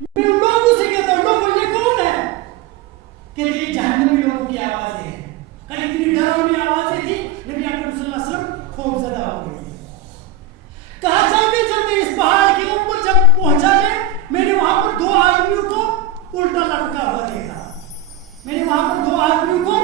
میں ان لوگوں سے کہتا ہوں لوگوں یہ کون ہے؟ کہتے ہیں جہنمی لوگوں کی آوازیں ہیں. کہیں اتنی ڈراؤنی آوازیں تھی نبی اکرم صلی اللہ علیہ وسلم خوف زدہ ہو گئے. کہا چلتے چلتے اس پہاڑ کے اوپر جب پہنچا میں نے وہاں پر 2 آدمیوں کو الٹا لٹکا ہوا دیکھا. میں نے وہاں پر 2 آدمیوں کو